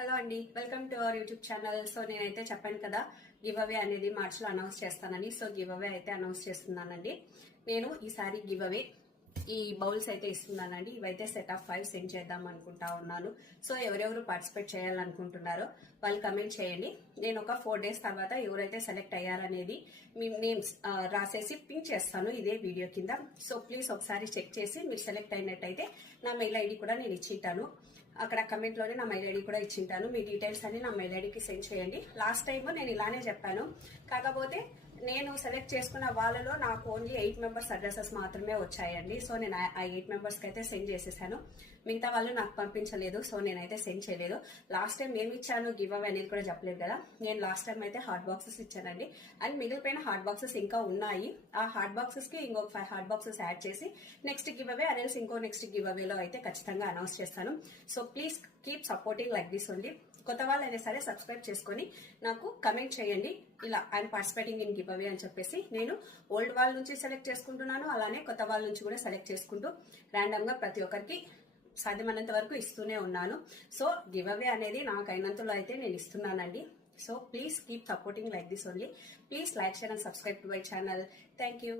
Hello అండి, welcome to our YouTube channel. So నేనైతే చెప్పాను కదా గివ్ అవే అనేది మార్చిలో అనౌన్స్ చేస్తానని. సో గివ్ అవే అయితే అనౌన్స్ చేస్తున్నానండి. నేను ఈసారి గివ్ అవే ఈ బౌల్స్ అయితే ఇస్తున్నానండి. ఇవైతే సెట్ ఆఫ్ 5 సెండ్ చేద్దాం అనుకుంటా ఉన్నాను. సో ఎవరెవరు పార్టిసిపేట్ చేయాలనుకుంటున్నారో వాళ్ళు కమెంట్ చేయండి. నేను ఒక 4 days తర్వాత ఎవరైతే సెలెక్ట్ అయ్యారనేది మీ నేమ్స్ రాసేసి పిన్ చేస్తాను ఇదే వీడియో కింద. సో ప్లీజ్ ఒకసారి చెక్ చేసి మీరు సెలెక్ట్ అయినట్టయితే నా మెయిల్ ఐడి కూడా నేను ఇచ్చింటాను. అక్కడ కమెంట్లోనే నా మెయిల్ ఐడి కూడా ఇచ్చింటాను. మీ డీటెయిల్స్ అన్ని నా మెయిల్ ఐడికి సెండ్ చేయండి. లాస్ట్ టైం నేను ఇలానే చెప్పాను, కాకపోతే నేను సెలెక్ట్ చేసుకున్న వాళ్ళలో నాకు ఓన్లీ 8 మెంబర్స్ అడ్రసెస్ మాత్రమే వచ్చాయండి. సో నేను ఆ 8 మెంబర్స్కి అయితే సెండ్ చేసేసాను. మిగతా వాళ్ళు నాకు పంపించలేదు, సో నేనైతే సెండ్ చేయలేదు. లాస్ట్ టైం ఏమి ఇచ్చాను గివ్ అవే అనేది కూడా చెప్పలేదు కదా. నేను లాస్ట్ టైం అయితే హాట్ బాక్సెస్ ఇచ్చానండి. అండ్ మిగిలిపోయిన హాట్ బాక్సెస్ ఇంకా ఉన్నాయి. ఆ హాట్ బాక్సెస్కి ఇంకొక 5 హాట్ బాక్సెస్ యాడ్ చేసి నెక్స్ట్ గివ్ అవే అరేల్స్ ఇంకో నెక్స్ట్ గివ్ అవేలో అయితే ఖచ్చితంగా అనౌన్స్ చేస్తాను. So please keep supporting like this only. కొత్త వాళ్ళు అయినా సరే సబ్స్క్రైబ్ చేసుకొని నాకు కమెంట్ చేయండి, ఇలా I'm participating in give away అని చెప్పేసి. నేను ఓల్డ్ వాళ్ళ నుంచి సెలెక్ట్ చేసుకుంటున్నాను, అలానే కొత్త వాళ్ళ నుంచి కూడా సెలెక్ట్ చేసుకుంటూ ర్యాండమ్ గా ప్రతి ఒక్కరికి సాధ్యమైనంత వరకు ఇస్తూనే ఉన్నాను. సో గివ్ అవే అనేది నాకు అయినంతలో అయితే నేను ఇస్తున్నానండి. So please keep supporting like this only. Please like, share and subscribe to my channel. Thank you.